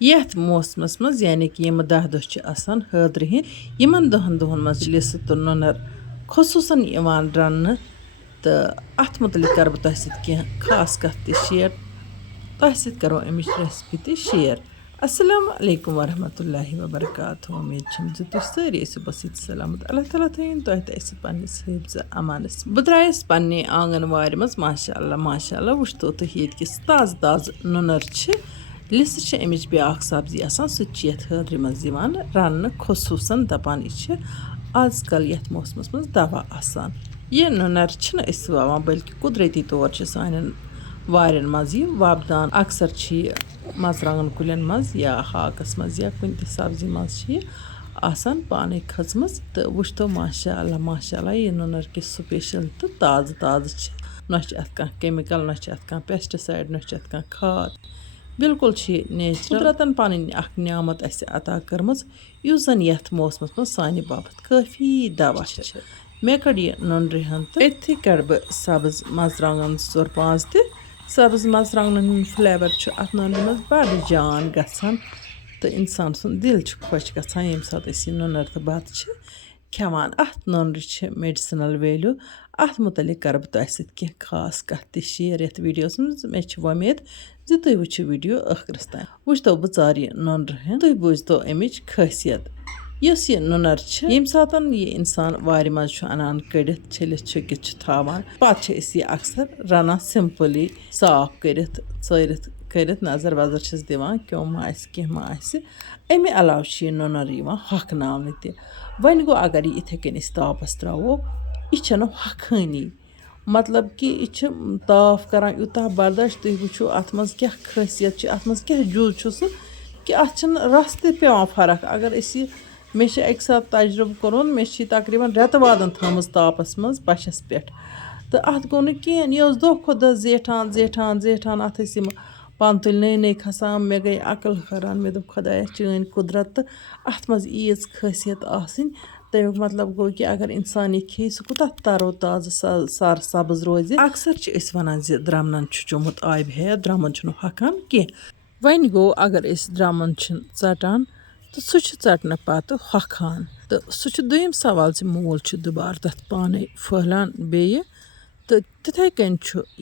यथ मौसमस मज यानी कि यम 10 दह छ आसान हदर हिंद यमन दहन मज लिसत तो नुनर खसूसन यवान रन्न तो अत मुतलिक कर बह तुह सत कह खास कत त शेयर तुह सत करो अमिच रेसिपी त शेयर अस्सलामु अलैकुम वरहमतुल्लाहि वबरकातुहू उम्मीद छम ज तुह सारी सुबह सत सलामत अल्लाह ताला थयन तुह त अस पन्निस हिफ्ज़ अमानस बह द्रायस पन्ने आंगन वार मज माशाअल्लाह वुचतो तुह ये किस ताज़ ताज़ नुनर छ लिस अमिच ब्याख सब्जी आसान सह यथ हदर मज रन्न खसूसन दपान यह आजकल यथ मौसमस मज दवा आसान यह नुनर छन अस वावान बल्कि कुदरती तौर सानन वारन मज यह वपदान अक्सर मरचांगन कुलन मज या हाकस मज या कुन त सब्जी मज आसान पाने खजमज तो वुचतो माशाअल्लाह यह नुनर कि स्पेशल तो ताज़ ताज़ न अत केमिकल न अत पेस्टिसाइड न अत खाद बिल्कुल नेचुरल कुदरतन पन नियामत अस अता कर्मज युस जन यथ मौसमस मज सानि बाबत काफ़ी दवा मे कड़ यह नुनर हन तो अथी कड़ बह सब्ज मरचांगन 4-5 त सब्ज मरचांगन फ्लेवर अत नुनर मज बड़ जान गसान तो इंसान सुन दिल खुश गसान यम सात यह नुनर तो बत खेवान अत नुनर मेडिसिनल वैल्यू अत मुतलिक कर बह तुह सत कह खास कत त शेयर यथ वीडियोस मज मे वुमेद ज तुह वुचो वीडियो आखिरस तान वुचतो बह चार यह नुनर हन तुह बोजतो अमिच खासियत यस यह नुनर यम सात यह इंसान वार मज अनान कड़ित छलित छुकित थावान पत यह अक्सर रनान सिंपली साफ करित चरित करित नजर वजर छस दिवान क्यों मा कह मा अमे अलाव यह नुनर हखनावन त वन गो अगर यह इथे कन तापस त्रो यह हखनी मतलब कि यह ताप कर यूत बर्दाश्त तुह वो अत मज क्या खासियत अत मज क्या जुज कि अत रस त पेवान फर्क अगर मे अक सात तजुर्बे कोरुन मे तकरीबन रेत वादन थमज तापस मज पशस पे तो अत गो न कहें यह दह खो दह जेठान अत पंतुल नई खसान मे गई अकल हरान मे दोप खुदाया चन कुदरत तो अत मज ईज खासियत आसन तमिक मतलब गो कि अगर इंसान यह खे सह कूत तरो ताज़ सर सब्ज रोज अक्सर वन द्रमनन चोमुत आब हैत द्रमन हकान कह वन गो अगर द्रमन षटान तो सह षटन पत हखान तो सह दुयम सवाल मूल दुबार तथ पाने फहलान बे तो तिथे कन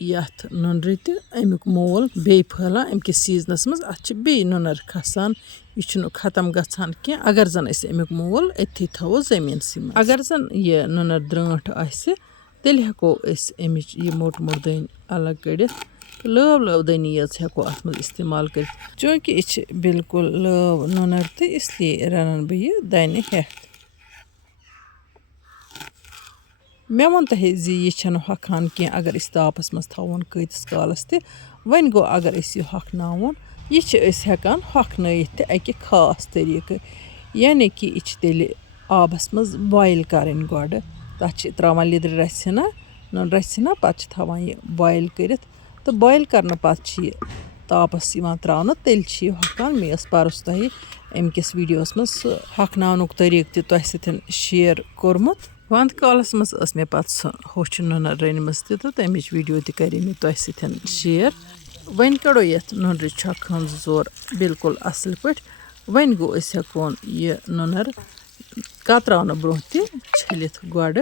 यथ नुनर तमिक मोल बे फहलान अमकिस सीजनस मज अत बे नुनर खसान यह खत्म गसान कह अगर जन अमिक मोल अथी थो जमीन मज अगर जन यह नुनर द्रांठ आसि तेल हेको अमिच यह मोट मोट दन अलग कड़ित लव दनी हेको अत मज इस्तेमाल कर चूँकि यह बिल्कुल लव नुनर तो इसलिए रनन बह यह दनि हेथ मे वो तह यह हखान कह अगर तापस मज थवन कतिस कालस त वन गो अगर यह हखनावन यह हेकान हखनत त अकि खास तरीक यानी कि यह तेल आबस मज बॉयल करें गड तथ त्रावान लिदर रसना नुन रसना पत थवान यह बॉयल करित तो बॉयल करने पत तापस त्रावन तेल हखान मे परस तह अमकिस वीडियोस मज हखनावनुक तरीक तुह सत शेयर कोरमुत वंद कालस मज मे पत होच नुनर रनमस तो तमिच वीडियो करे मे तुह सत शेयर वन कड़ो यथ नुनर छकन जोर बिल्कुल असल पे वन गो हेकोन यह नुनर कतरावन ब्रोह छलित गड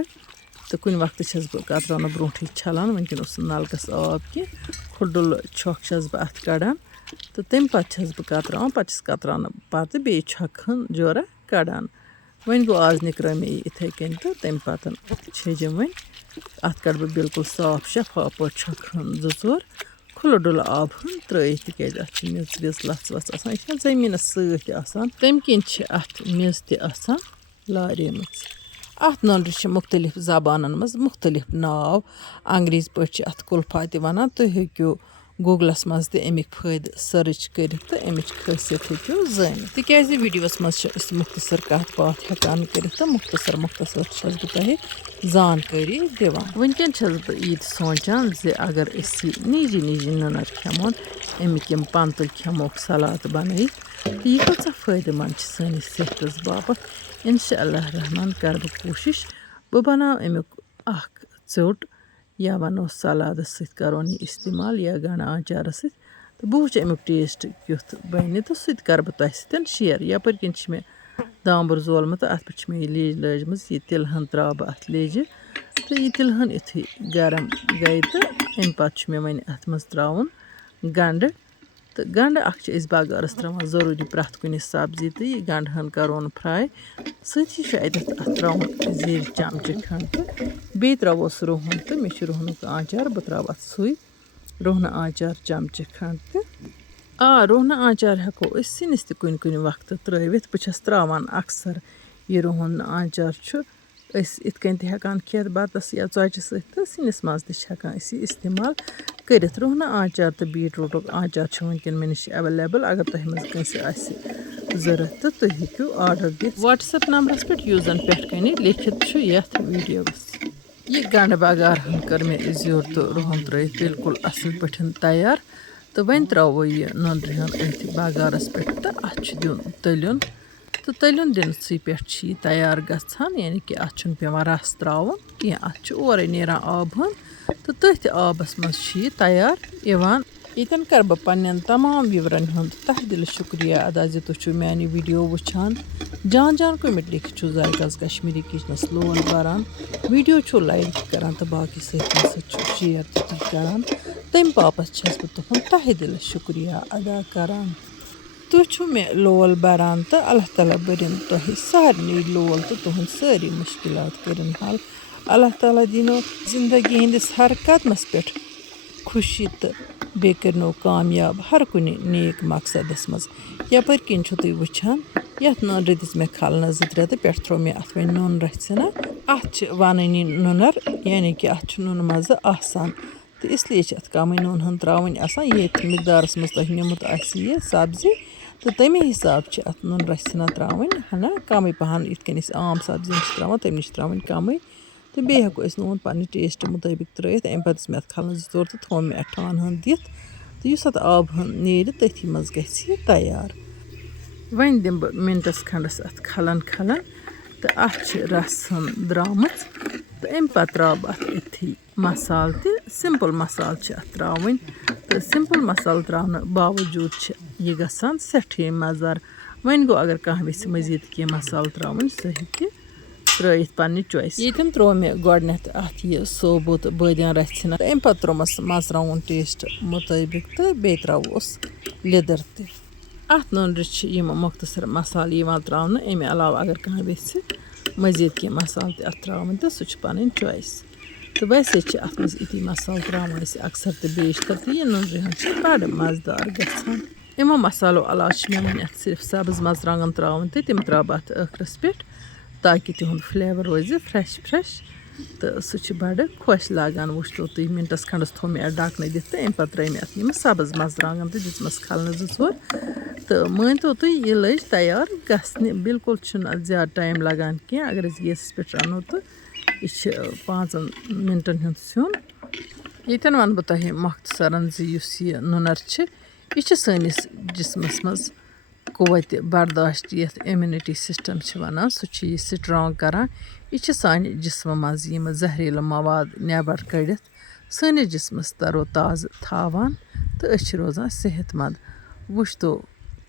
तो कुन वक्त बह कतरावन ब्रोह छलान वनकन नलकस आब कह खुडुल छक बह अत कड़ान तो तम पत बह कतरावन कतरावन पत बे छकन जोरा कड़ान वन गो आज निकल मे इथे कन तो तम पत छजम वन अत कड़ बह बिल्कुल साफ शफाफ पे छकन 2-4 खुल डुल आब त्रयित तिकाज अत मिज विज लस वस आसान यह जमीन सत आसान तम किन अत मिज त लारेमच अत नुनर मुख्तलिफ जबानन मज मुख्तलिफ नाव अंग्रेज पे अत कुल्फा त वनान तुह हेक्यो गूगलस मज त अमिक फायदे सर्च कर तो अमिच खासियत हेक्यो जान तिकाज वीडियोस मज मुख्तसर कत बात हेकान कर तो मुख्तसर बह तह जानकारी दिवान वनकन बह यह सोचान अगर निजी नुनर खेमोन अमिक यम पंतुल खेमोक सलाद बनत तो यह कूचा फायदेमंद सानिस सेहतस बाबत इंशाअल्लाह रहमान कर बह कोशिश बह बनाव अमुक चोट या वनो सलाद सत करो इस्तेमाल या गंड आचार सत तो تہٕ بہٕ وٕچھِ اَمیُک ٹیسٹ کیُتھ بَنہِ تہٕ سُہ تہِ کَرٕ بہٕ تۄہہِ سۭتۍ شِیر یَپٲرۍ کِنۍ چھِ مےٚ دامبُر زولمُت تہٕ اَتھ پٮ۪ٹھ چھِ مےٚ یہِ لیٚج لٲجمٕژ یہِ تِلہٕ ہن ترٛاوٕ بہٕ اَتھ لیٚجہِ تہٕ یہِ تِلہٕ ہن یُتھُے گرم گٔے تہٕ اَمہِ پَتہٕ چھُ مےٚ وۄنۍ اَتھ منٛز ترٛاوُن گنٛڈٕ تہٕ گنٛڈٕ اَکھ چھِ أسۍ بَغارَس ترٛاوان ضروٗری پرٛٮ۪تھ کُنہِ سبزی تہٕ یہِ گنٛڈٕ ہن کَرون فرٛاے سۭتی چھُ اَتٮ۪تھ اَتھ ترٛاوُن زیٖر چمچہٕ کھنٛڈ تہٕ بیٚیہِ ترٛاووس رُہُن تہٕ مےٚ چھُ رُہنُک آنچار بہٕ ترٛاوٕ اَتھ سُے رُہنہٕ آنچار چمچہٕ کھنٛڈ تہٕ رُہنہٕ آنچار ہٮ۪کو أسۍ سِنِس تہِ کُنہِ کُنہِ وقتہٕ ترٛٲوِتھ بہٕ چھَس ترٛاوان اَکثر یہِ رُہُن آنچار چھُ أسۍ یِتھ کٔنۍ تہِ ہٮ۪کان کھٮ۪تھ بَتَس یا ژۄچہِ سۭتۍ تہٕ سِنِس منٛز تہِ چھِ ہٮ۪کان أسۍ یہِ اِستعمال کٔرِتھ رُہنہٕ آنچار تہٕ بیٖٹروٗٹُک آنچار چھُ وٕنکٮ۪ن مےٚ نِش ایویلیبٕل اگر تۄہہِ منٛز کٲنٛسہِ آسہِ ضوٚرَتھ تہٕ تُہۍ ہیٚکِو آرڈر دِتھ وَٹسیپ نمبرَس پٮ۪ٹھ یُس زَن پٮ۪ٹھ کَنہِ لیکھِتھ چھُ یَتھ ویٖڈیوَس یہِ گنٛڈٕ بَغار ہن کٔر مےٚ زیُر تہٕ رُہُن ترٛٲیِتھ بِلکُل اَصٕل پٲٹھۍ تیار تہٕ وۄنۍ ترٛاوو یہِ نُنرِ ہن أتھۍ بَغارَس پٮ۪ٹھ تہٕ اَتھ چھُ دیُن تٔلیُن تہٕ تٔلیُن دِنسٕے پٮ۪ٹھ چھِ یہِ تیار گژھان یعنی کہِ اَتھ چھُنہٕ پٮ۪وان رَس ترٛاوُن کینٛہہ اَتھ چھُ اورَے نیران آبہٕ ہن تہٕ تٔتھۍ آبَس منٛز چھِ یہِ تیار یِوان ییٚتٮ۪ن کَرٕ بہٕ پنٛنٮ۪ن تمام وِورَن ہُنٛد تہہِ دِلہِ شُکریہ ادا زِ تُہۍ چھُو میٛانہِ ویٖڈیو وٕچھان جان جان کوٚمٮ۪نٛٹ لیکھِتھ چھُ ذایقَس کشمیٖری کِچنَس لول بَران ویٖڈیو چھُو لایک تہِ کَران تہٕ باقٕے سۭتۍ سۭتۍ چھُ شِیر تہِ تُہۍ کَران تَمہِ باپَتھ چھَس بہٕ تُہُنٛد تہہِ دِلہِ شُکریہ ادا کَران تُہۍ چھُو مےٚ لول بَران تہٕ اللہ تعالیٰ بٔرِن تۄہہِ سارنٕے لول تہٕ تُہٕنٛدۍ سٲری مُشکِلات کٔرِن حل اللہ تعالیٰ دیٖنو زِندگی ہِنٛدِس ہر قدمَس پٮ۪ٹھ خوشی تہٕ بیٚیہِ کٔرنو کامیاب ہر کُنہِ نیک مقصدَس منٛز یَپٲرۍ کِنۍ چھُو تُہۍ وٕچھان یَتھ نُنرِ دِژ مےٚ کھَلنہٕ 2-3 تہٕ پٮ۪ٹھٕ ترٛوو مےٚ اَتھ وۄنۍ نُن رَژھِ ژھٕنا اَتھ چھِ وَنٲنی نُنَر یعنی کہِ اَتھ چھُ نُنہٕ مَزٕ آسان تہٕ اِسلیے چھِ اَتھ کَمٕے نوٗن ہن ترٛاوٕنۍ آسان ییٚتھۍ مِقدارَس منٛز تۄہہِ نِمُت آسہِ یہِ سبزی تہٕ تَمے حِساب چھِ اَتھ نُن رَژھِ ژھٕنا ترٛاوٕنۍ ہنا کَمٕے پَہَن یِتھ کٔنۍ أسۍ عام سبزی چھِ ترٛاوان تَمہِ نِش ترٛاوٕنۍ کَمٕے تہٕ بیٚیہِ ہٮ۪کو أسۍ نوٗن پنٛنہِ ٹیسٹ مُطٲبِق ترٛٲیِتھ اَمہِ پَتہٕ دِژ مےٚ اَتھ کھَلنہٕ 2-4 تہٕ تھوٚو مےٚ اَٹھان ہن دِتھ تہٕ یُس اَتھ آبہٕ ہن نیرِ تٔتھی منٛز گژھِ یہِ تیار وۄنۍ دِمہٕ بہٕ مِنٹَس کھنٛڈَس اَتھ کھَلَن تہٕ اَتھ چھِ رَس ہن درٛامٕژ تہٕ اَمہِ پَتہٕ ترٛاوٕ بہٕ اَتھ أتھی مصالہٕ تہِ سِمپٕل مصالہٕ چھِ اَتھ ترٛاوٕنۍ تہٕ سِمپٕل مصالہٕ ترٛاونہٕ باوجوٗد چھِ یہِ گژھان سٮ۪ٹھٕے مَزٕدار وۄنۍ گوٚو اگر کانٛہہ ویٚژھِ مٔزیٖد کینٛہہ مصالہٕ ترٛاوٕنۍ سُہ ہیٚکہِ ترٛٲیِتھ پنٛنہِ چویِس ییٚتٮ۪ن ترٛوو مےٚ گۄڈٕنٮ۪تھ اَتھ یہِ صوبوٗت بٲدیان رَژھِ ژھٕنا تہٕ اَمہِ پَتہٕ ترٛوومَس مرژٕوانٛگُن ٹیسٹ مُطٲبِق تہٕ بیٚیہِ ترٛاووس لیٚدٕر تہِ اَتھ نُنرِ چھِ یِم مۄختصر مصالہٕ یِوان ترٛاونہٕ اَمہِ علاوٕ اگر کانٛہہ ویٚژھِ مٔزیٖد کینٛہہ مصالہٕ تہِ اَتھ ترٛاوٕنۍ تہٕ سُہ چھُ پَنٕنۍ چویِس تہٕ ویسے چھِ اَتھ منٛز یِتی مصالہٕ ترٛاوان أسۍ اَکثر تہٕ بیشتر تہٕ یہِ نُنرِ ہن چھِ بَڑٕ مَزٕدار گژھان یِمو مصالو علاوٕ چھِ مےٚ وۄنۍ اَتھ صرف سبٕز مرژٕوانٛگَن ترٛاوٕنۍ تہٕ تِم ترٛاوٕ بہٕ اَتھ ٲخرَس پٮ۪ٹھ تاکہِ تِہُنٛد فٕلیوَر روزِ فرٛٮ۪ش تہٕ سُہ چھُ بَڑٕ خۄش لَگان وٕچھتو تُہۍ مِنٹَس کھنٛڈَس تھوٚو مےٚ اَتھ ڈَکنہٕ دِتھ تہٕ اَمہِ پَتہٕ ترٛٲے مےٚ اَتھ یِم سبٕز مرژٕوانٛگَن تہٕ دِژمَس کھَلنہٕ 2-4 تہٕ مٲنۍتو تُہۍ یہِ لٔج تیار گژھنہِ بِلکُل چھُنہٕ اَتھ زیادٕ ٹایم لَگان کینٛہہ اگر أسۍ گیسَس پٮ۪ٹھ رَنو تہٕ یہِ چھِ 5 مِنٹَن ہُنٛد سیُن ییٚتٮ۪ن وَنہٕ بہٕ تۄہہِ مۄختصرَن زِ یُس یہِ نُنَر چھِ یہِ چھِ سٲنِس جِسمَس منٛز قُوّتِ برداشت یَتھ اِمیوٗنِٹی سِسٹَم چھِ وَنان سُہ چھِ یہِ سِٹرٛانٛگ کَران یہِ چھِ سانہِ جِسمہٕ منٛز یِم زہریٖلہٕ مواد نٮ۪بر کٔڑِتھ سٲنِس جِسمَس تَرو تازٕ تھاوان تہٕ أسۍ چھِ روزان صحت منٛد وٕچھتو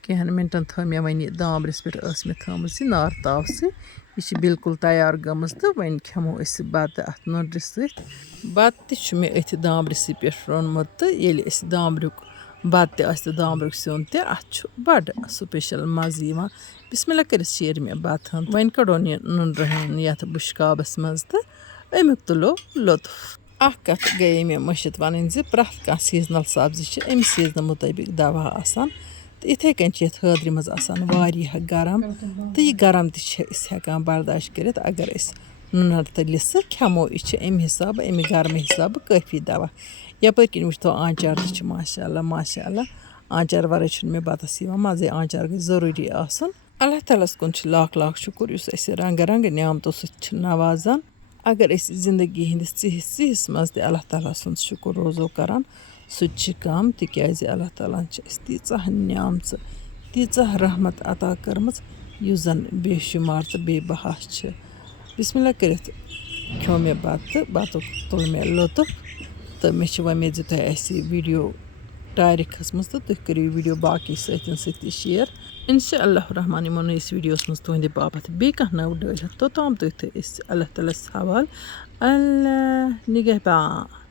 کینٛہَن مِنٹَن تھٲو مےٚ وۄنۍ یہِ دامبرِس پٮ۪ٹھ ٲس مےٚ تھٲومٕژ یہِ نار تاوسٕے یہِ چھِ بِلکُل تیار گٔمٕژ تہٕ وۄنۍ کھٮ۪مو أسۍ بَتہٕ اَتھ نُنرِ سۭتۍ بَتہٕ تہِ چھُ مےٚ أتھۍ دامبرِسٕے پٮ۪ٹھ روٚنمُت تہٕ ییٚلہِ أسۍ دامبریُک بَتہٕ تہِ آسہِ تہٕ دامبریُک سیُن تہِ اَتھ چھُ بَڑٕ سُپیشَل مَزٕ یِوان بِسمِلّہ کٔرِتھ شیٖر مےٚ بَتہٕ ہن وۄنۍ کَڑون یہِ نُنرٕ ہن یَتھ بُشکابَس منٛز تہٕ اَمیُک تُلو لُطف اَکھ کَتھ گٔیے مےٚ مٔشِتھ وَنٕنۍ زِ پرٛٮ۪تھ کانٛہہ سیٖزنَل سبزی چھِ اَمہِ سیٖزنہٕ مُطٲبِق دَوا آسان تہٕ یِتھَے کٔنۍ چھِ یَتھ ہٲدرِ منٛز آسان واریاہ گرم تہٕ یہِ گرم تہِ چھِ أسۍ ہٮ۪کان برداشت کٔرِتھ اگر أسۍ نُنَر تہٕ لِسہٕ کھٮ۪مو یہِ چھِ اَمہِ حِسابہٕ اَمہِ گرمہٕ حِسابہٕ کٲفی دَوا یَپٲرۍ کِنۍ وٕچھتو آنچار تہِ چھِ ماشاءاللہ آنچار وَرٲے چھُنہٕ مےٚ بَتَس یِوان مَزَے آنچار گژھِ ضروٗری آسُن اللہ تعالیٰ ہَس کُن چھُ لاکھ لاکھ شُکُر یُس اَسہِ رنٛگہٕ رنٛگہٕ نعمتو سۭتۍ چھِ نوازان اگر أسۍ زندگی ہِنٛدِس ژِہِس منٛز تہِ اللہ تعالیٰ سُنٛد شُکُر روزو کَران سُہ تہِ چھِ کَم تِکیٛازِ اللہ تعالیٰ ہَن چھِ اَسہِ تیٖژاہ نعمژٕ تیٖژاہ رحمت عطا کٔرمٕژ یُس زَن بے شُمار تہٕ بے بہا چھِ بِسمِلّہ کٔرِتھ کھیوٚو مےٚ بَتہٕ بَتُک تُل مےٚ لُطف تہٕ مےٚ چھِ وۄمید زِ تۄہہِ آسہِ یہِ ویٖڈیو تاریخَس منٛز تہٕ تُہۍ کٔرِو یہِ ویٖڈیو باقٕے سۭتۍ تہِ شِیَر اِنشاء اللہ الرحمٰن یِمو نٔیِس ویٖڈیوَس منٛز تُہنٛدِ باپَتھ بیٚیہِ کانٛہہ نٔو ڈٲلۍ توٚتام تُہۍ تھٲیِو أسۍ اللہ تعالیٰ ہَس حوالہٕ اللہ نِگہبان.